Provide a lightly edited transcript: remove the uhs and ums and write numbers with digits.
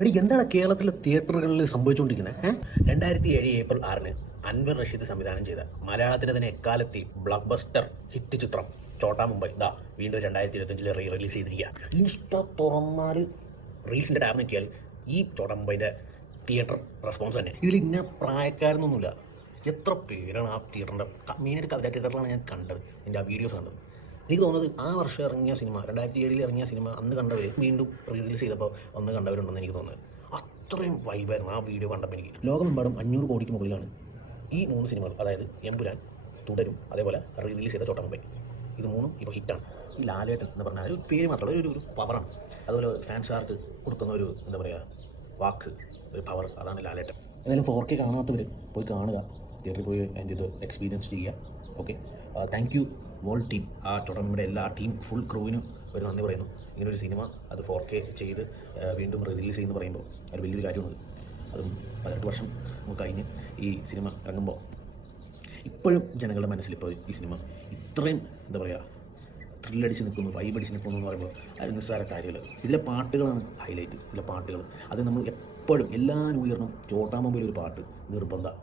എടി എന്താണ് കേരളത്തിലെ തിയേറ്ററുകളിൽ സംഭവിച്ചുകൊണ്ടിരിക്കുന്നത്? 2007 ഏപ്രിൽ 6-ന് അൻവർ റഷീദ് സംവിധാനം ചെയ്ത മലയാളത്തിലെ തന്നെ എക്കാലത്തെ ബ്ലോക്ക് ബസ്റ്റർ ഹിറ്റ് ചിത്രം ചോട്ടാ മുംബൈ വീണ്ടും 2025 റീ റിലീസ് ചെയ്തിരിക്കുക. ഇൻസ്റ്റ തുറന്നാൽ റീൽസിൻ്റെ ടാബ് നോക്കിയാൽ ഈ ചോട്ടാ മുംബൈൻ്റെ തിയേറ്റർ റെസ്പോൺസ് തന്നെ. ഇതിൽ ഇന്ന പ്രായക്കാരനൊന്നുമില്ല. എത്ര പേരാണ് ആ തിയേറ്ററിൻ്റെ മെയിനായിട്ട് കവിത തിയേറ്ററിലാണ് ഞാൻ കണ്ടത്, എൻ്റെ ആ വീഡിയോസ് കണ്ടത്. എനിക്ക് തോന്നുന്നത് ആ വർഷം ഇറങ്ങിയ സിനിമ 2007 ഇറങ്ങിയ സിനിമ അന്ന് കണ്ടവർ വീണ്ടും റീ റിലീസ് ചെയ്തപ്പോൾ അന്ന് കണ്ടവരുണ്ടെന്ന് എനിക്ക് തോന്നുന്നത്. അത്രയും വൈബായിരുന്നു ആ വീഡിയോ കണ്ടപ്പോൾ എനിക്ക്. ലോകമെമ്പാടും 500 കോടിക്ക് മുകളിലാണ് ഈ 3 സിനിമകൾ, അതായത് എമ്പുരാൻ, തുടരും, അതേപോലെ റീ റിലീസ് ചെയ്ത ചോട്ടാ മുംബൈ. ഇത് 3 ഇപ്പോൾ ഹിറ്റാണ്. ഈ ലാലേട്ടൻ എന്ന് പറഞ്ഞാൽ ഒരു പേര് മാത്രമല്ല, ഒരു പവറാണ്. അതുപോലെ ഫാൻസുകാർക്ക് കൊടുക്കുന്ന ഒരു എന്താ പറയുക വാക്ക്, ഒരു പവർ, അതാണ് ലാലേട്ടൻ. എന്തായാലും 4K കാണാത്തവർ പോയി കാണുക, തിയേറ്ററിൽ പോയി അതിൻ്റെ ഇത് എക്സ്പീരിയൻസ് ചെയ്യുക. Okay, thank you whole team, ആ ചോട്ടാ മുംബൈയുടെ എല്ലാ ടീം ഫുൾ ക്രൂവിനും ഒരു നന്ദി പറയുന്നു. ഇങ്ങനൊരു സിനിമ അത് 4K ചെയ്ത് വീണ്ടും റിലീസ് ചെയ്യുമെന്ന് പറയുമ്പോൾ അത് വലിയൊരു കാര്യമാണ്. അതും 18 വർഷം കഴിഞ്ഞ് ഈ സിനിമ ഇറങ്ങുമ്പോൾ ഇപ്പോഴും ജനങ്ങളുടെ മനസ്സിലിപ്പോൾ ഈ സിനിമ ഇത്രയും എന്താ പറയുക ത്രില്ലടിച്ച് നിൽക്കുന്നു, വൈബടിച്ച് നിൽക്കുന്നു എന്ന് പറയുമ്പോൾ അത് നിസ്സാര കാര്യങ്ങൾ. ഇതിലെ പാട്ടുകളാണ് ഹൈലൈറ്റ്. ഇതിലെ പാട്ടുകൾ അത് നമ്മൾ എപ്പോഴും എല്ലാ ന്യൂ ഇയറിനും ചോട്ടാ മുംബൈയിൽ ഒരു പാട്ട് നിർബന്ധമാണ്.